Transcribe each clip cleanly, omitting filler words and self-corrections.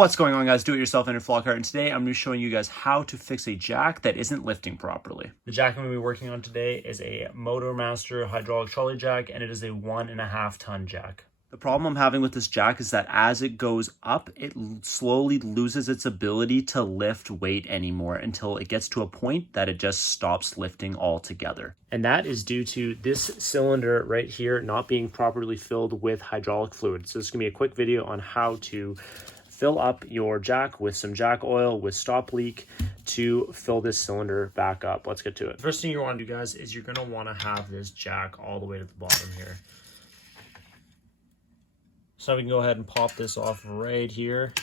What's going on, guys? DIYAndrewFlockhart, and today I'm going to be showing you guys how to fix a jack that isn't lifting properly. The jack I'm going to be working on today is a Motormaster hydraulic trolley jack, and it is a 1.5 ton jack. The problem I'm having with this jack is that as it goes up, it slowly loses its ability to lift weight anymore until it gets to a point that it just stops lifting altogether. And that is due to this cylinder right here not being properly filled with hydraulic fluid. So this is going to be a quick video on how to fill up your jack with some jack oil with stop leak to fill this cylinder back up. Let's get to it. First thing you want to do, guys, is you're going to want to have this jack all the way to the bottom here. So we can go ahead and pop this off right here.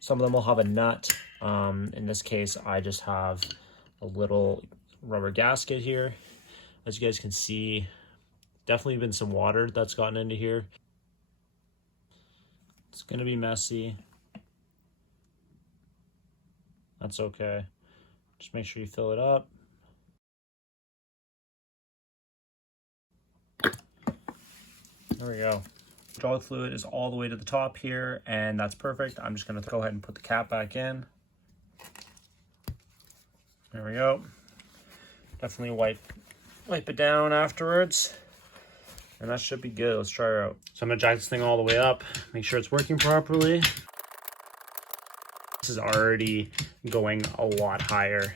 Some of them will have a nut. In this case, I just have a little rubber gasket here. As you guys can see, definitely been some water that's gotten into here. It's gonna be messy. That's okay. Just make sure you fill it up. There we go. Hydraulic fluid is all the way to the top here, and that's perfect. I'm just gonna go ahead and put the cap back in. There we go. Definitely wipe it down afterwards. And that should be good. Let's try her out. So I'm gonna jack this thing all the way up, make sure it's working properly. This is already going a lot higher,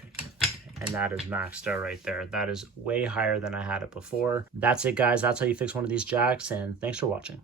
and that is maxed out right there. That is way higher than I had it before. That's it, guys. That's how you fix one of these jacks, and thanks for watching.